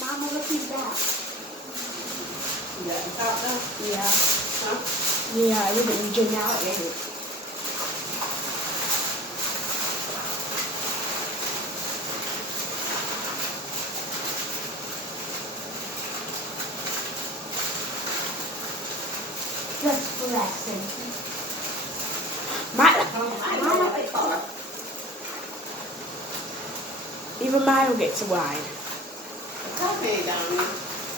Mama, look who's back. You got the top now? Yeah. Huh? Yeah, I live in Janelle area. Just relaxing. Mama, even mine will get too wide. The coffee ain't down there.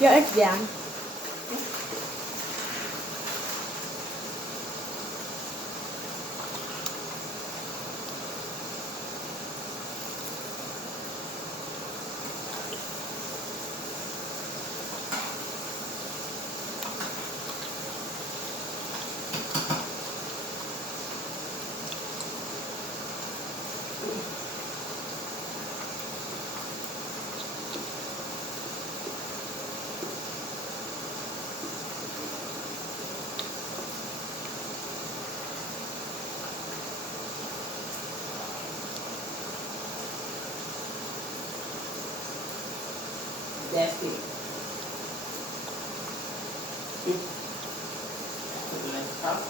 Yeah, it's down. That's it. Put the next top.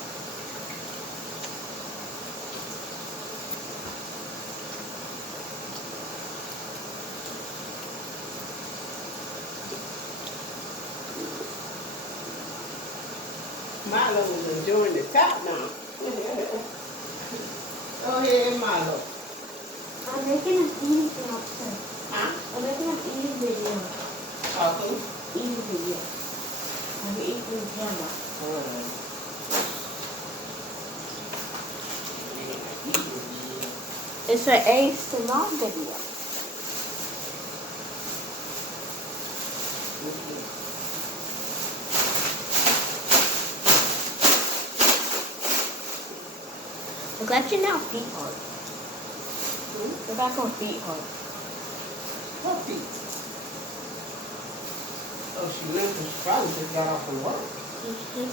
Milo is enjoying the top now. Go ahead, Milo. I'm making an eating thing upstairs. Huh? I'm making an eating video. Okay. Eating video. I'm eating the camera. It's an ASMR video. I'm glad you're now feet hard. Go back on feet hard. What feet? Oh, she lives and she probably just got off from work. Mm-hmm.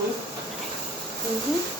Hmm? Mm-hmm.